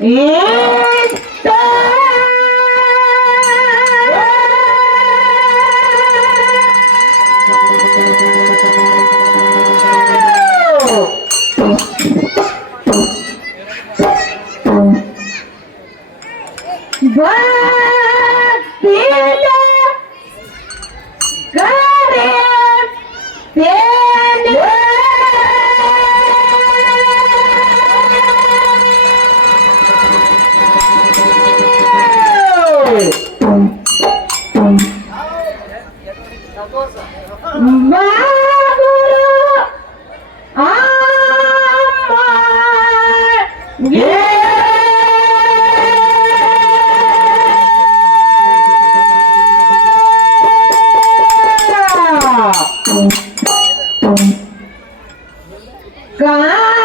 Yeah. 干吗？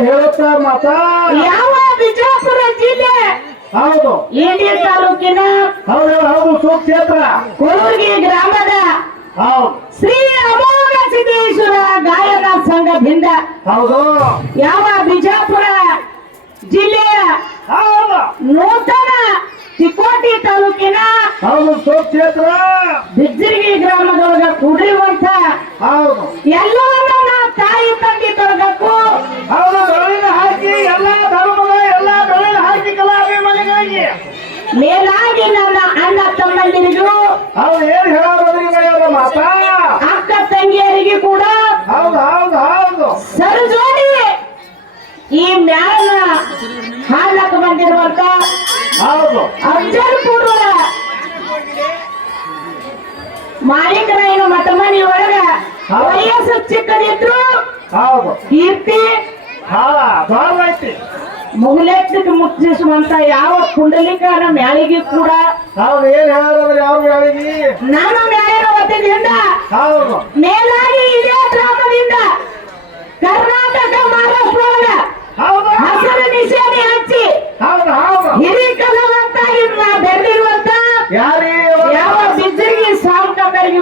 ಹೇಳುತ್ತ ಮಾತ? ಯಾವ ಬಿಜಾಪುರ ಜಿಲ್ಲೆ? ಹೌದು. ಇಂಡಿ ತಾಲೂಕಿನ? ಹೌದು ಹೌದು ಸುಕ್ಷೇತ್ರ ಕೊರಗಿ ಗ್ರಾಮದ ಹೌದು. ಶ್ರೀ ಅಮೋಘ ಸಿದ್ದೇಶ್ವರ ಗಾಯನ ಸಂಘದಿಂದ ಹೌದು. ಯಾವ ಬಿಜಾಪುರ ಜಿಲ್ಲೆಯ ಹೌದು. ನೂತನ ಚಿಕ್ಕೋಟಿ ತಾಲೂಕಿನ ಹೌದು ಸುಕ್ಷೇತ್ರ ಬಿಜ್ಜರ್ಗಿ ಗ್ರಾಮದೊಳಗ ಕುಡಿಯುವಂತ ಹೌದು. ಎಲ್ಲವನ್ನ ನಾವು ತಾಯಿ ತಂದೆ ತೊಳಗಕ್ಕೂ ಹೌದು ಬೆಳಿನ ಹಾಕಿ ಎಲ್ಲಾ ಧರ್ಮದ ಎಲ್ಲಾ ಬೆಳಿನ ಹಾಕಿ ಕಲಾಭಿಮಾನಿಗಳಿಗೆ. ಮೇಲಾಗಿ ನನ್ನ ಅಣ್ಣ ತಮ್ಮಂದಿರಿಗೂ ಹೌದು ಏನ್ ಹೇಳೋದ್ರಿಗೆ ಮಾತಾ? ಅಕ್ಕ ತಂಗಿಯರಿಗೆ ಕೂಡ ಹೌದು ಹೌದು ಹೌದು. ಸರಜೋಡಿ ಈ ಮ್ಯಾಲ ಹಾಲಕ್ಕೆ ಬಂದಿರುವಂತ ಹೌದು. ಕೂಡ ಮಾಲೀಕರ ಏನು ಮಠ ಮನೆ ಒಳಗ ವಯಸ್ಸು ಚಿಕ್ಕದಿದ್ರು ಹೌದು. ಕೀರ್ತಿ ಹಾ ದೊಡ್ಡ ಐತಿ ಮುಚ್ಚಿಸುವಂತ ಯಾವ ಕುಂಡಲಿಕಾರ ಮ್ಯಾಳಿಗೆ ಕೂಡ ಹೌದು ಏನ್ ಹೇಳೋದ್ರಿ ಯಾವ ಗಾಳಿಗೆ ನಾನು ಮ್ಯಾಳಿನ ವತಿಯಿಂದ ಹೌದು. ಮೇಲಾಗಿ ಇದೇ ಗ್ರಾಮದಿಂದ ಕರ್ನಾಟಕ ಮಹಾರಾಷ್ಟ್ರ ಹೌದು. ಹಸಿರು ನಿಶಾನೆ ಹಚ್ಚಿ ಹೌದು ಹೌದು. ಹಿರಿಕಲವಂತ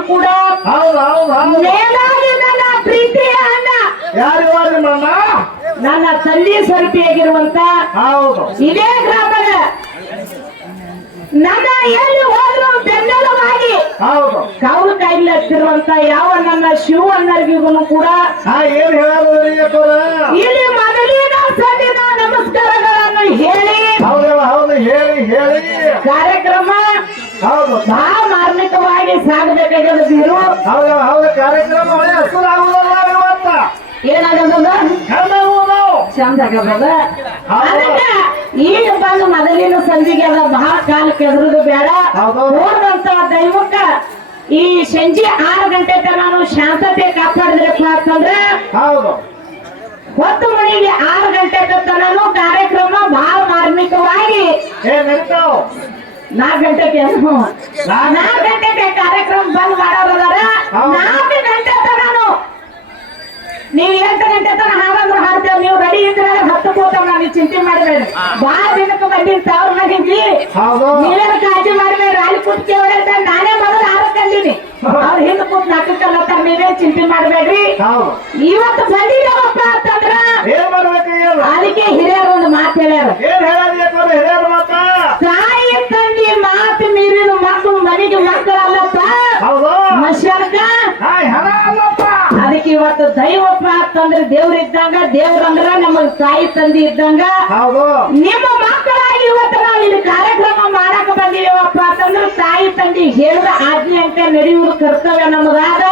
ಕೂಡ ಹೌದು ಹೌದು ಹೌದು. ಮೇಲಾಗಿ ನನ್ನ ಪ್ರೀತಿಯ ಅಣ್ಣ. ಯಾರಿ ವಾರಿ ಮಣ್ಣ ನನ್ನ ತಂದೆ ಸ್ವರೂಪಿಯಾಗಿರುವಂತ ಹೌದು. ಇದೇ ಗ್ರಾಮದ ನನ್ನ ಎಲ್ಲಿ ಹೋದ್ರು ಬೆನ್ನೆಲುಬಾಗಿ ಹೌದು. ಕಾಯಿಲೆ ಹತ್ತಿರುವಂತ ಯಾವ ನನ್ನ ಶಿವ ಅಣ್ಣರಿಗೂ ಕೂಡ ಏನ್ ಇಲ್ಲಿ ಮೊದಲಿನ ಸಣ್ಣಿನ ನಮಸ್ಕಾರಗಳನ್ನು ಹೇಳಿ ಹೌದು ಹೌದು ಹೇಳಿ ಹೇಳಿ. ಕಾರ್ಯಕ್ರಮ ಹೌದು. ಬಹಳ ಮಾರ್ಮಿಕವಾಗಿ ಸಾಗಬೇಕಾಗಿರೋ ಹೌದು ಹೌದು ಕಾರ್ಯಕ್ರಮ ಒಳ್ಳೆ ಹಸುರು ಆಗುದಲ್ಲ ಇವತ್ತ ಏನಾಗದ ಹೆಣ್ಣು ನಾವು ಚಂದ ಆಗದ ಅದಕ್ಕೆ ಈಗ ಬಂದು ಮೊದಲಿನ ಸಂಧಿಗೆ ಅದ ಬಹಳ ಕಾಲ ಕೆದ್ರದು ಬೇಡ. ಹೌದು. ಹೋದಂತ ದೈವಕ್ಕ ಈ ಸಂಜೆ ಆರು ಗಂಟೆ ನಾನು ಶಾಂತತೆ ಕಾಪಾಡಿದ್ರಪ್ಪ ಅಂತಂದ್ರೆ ಹೌದು. ಹೊತ್ತು ಮನೆಗೆ ಆರು ಗಂಟೆ ತನಕ ಕಾರ್ಯಕ್ರಮ ಬಹಳ ಮಾರ್ಮಿಕವಾಗಿ ನಾಲ್ಕು ಗಂಟೆಗೆ ನಾಲ್ಕು ಗಂಟೆಗೆ ಕಾರ್ಯಕ್ರಮ ಬಂದ್ ಮಾಡೋರದಾರ ನಾನು ನಾಲ್ಕು ಗಂಟೆ ತನಕ ನೀವು ಎಂಟು ಗಂಟೆ ತನ ಹಾಡಂದ್ರೆ ಹಾಡ್ತೇವೆ ನೀವು ರೆಡಿ ನಾನು ಚಿಂತೆ ಮಾಡಬೇಡ್ರಿ ಬಾಳ ದಿನಕ್ಕೆ ಬಂದಿನ ಸಾವಿರ ಮಾಡಿದ್ವಿ ನೀವೇನು ಕಾಳಜಿ ಮಾಡಬೇಡ ಅಲ್ಲಿ ಕೂತ್ ಕೇವಲ ನಾನೇ ಮೊದಲು ಆರಕ್ಕೆ ಅಂದಿನಿ ಅವ್ರ ಹಿಂದ್ ಕೂತ್ ನಾಲ್ಕಲ್ಲತ್ತಾರ ನೀವೇನ್ ಚಿಂತೆ ಮಾಡಬೇಡ್ರಿ. ಇವತ್ತು ಬಂದಿದ್ದೇವಪ್ಪ ಅಂತಂದ್ರ ಅದಕ್ಕೆ ಹಿರಿಯರು ಒಂದು ಮಾತು ಹೇಳ್ಯಾರ. ಏನ್ ಹೇಳೋದು ಹಿರಿಯರ ಮಾತ? ಮಕ್ಕಳು ಮನೆಗೆ ಮಕ್ಕಳಲ್ಲಪ್ಪ. ಮನುಷ್ಯರ್ಗ ಅದಕ್ಕೆ ಇವತ್ತು ದೈವಪ್ಪ ಅಂತಂದ್ರೆ ದೇವ್ರ ಇದ್ದಂಗ ದೇವ್ರಂದ್ರ ನಮಗ್ ತಾಯಿ ತಂದಿ ಇದ್ದಂಗ. ನಿಮ್ಮ ಮಕ್ಕಳಾಗಿ ಇವತ್ತು ನಾವು ಇಲ್ಲಿ ಕಾರ್ಯಕ್ರಮ ಮಾಡಕ್ ಬಂದಿವಪ್ಪ ಅಂತಂದ್ರೆ ತಾಯಿ ತಂದಿ ಹೇಳಿದ ಆಜ್ಞೆ ಅಂತ ನಡೆಯುವುದು ಕರ್ತವ್ಯ ನಮಗಾದ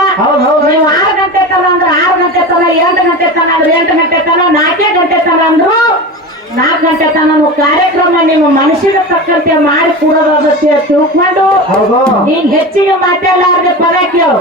ನೀವು ಆರು ಗಂಟೆ ತನ ಅಂದ್ರೆ ಆರು ಗಂಟೆ ತನ ಎಂಟು ಗಂಟೆ ತನ ಅಂದ್ರೆ ಎಂಟು ಗಂಟೆ ತನ ನಾಲ್ಕೇ ಗಂಟೆ ತನ ಅಂದ್ರು ನಾಲ್ಕು ಗಂಟೆ ತನ ಕಾರ್ಯಕ್ರಮ ನಿಮ್ಮ ಮನಸ್ಸಿಗೆ ತಕ್ಕಂತೆ ಮಾಡಿ ಕೊಡೋದಾಗುತ್ತೆ ತಿಳ್ಕೊಂಡು ನೀನ್ ಹೆಚ್ಚಿಗೆ ಮಾತಾಡಲಾರ್ದೆ ಪದ ಕೇಳು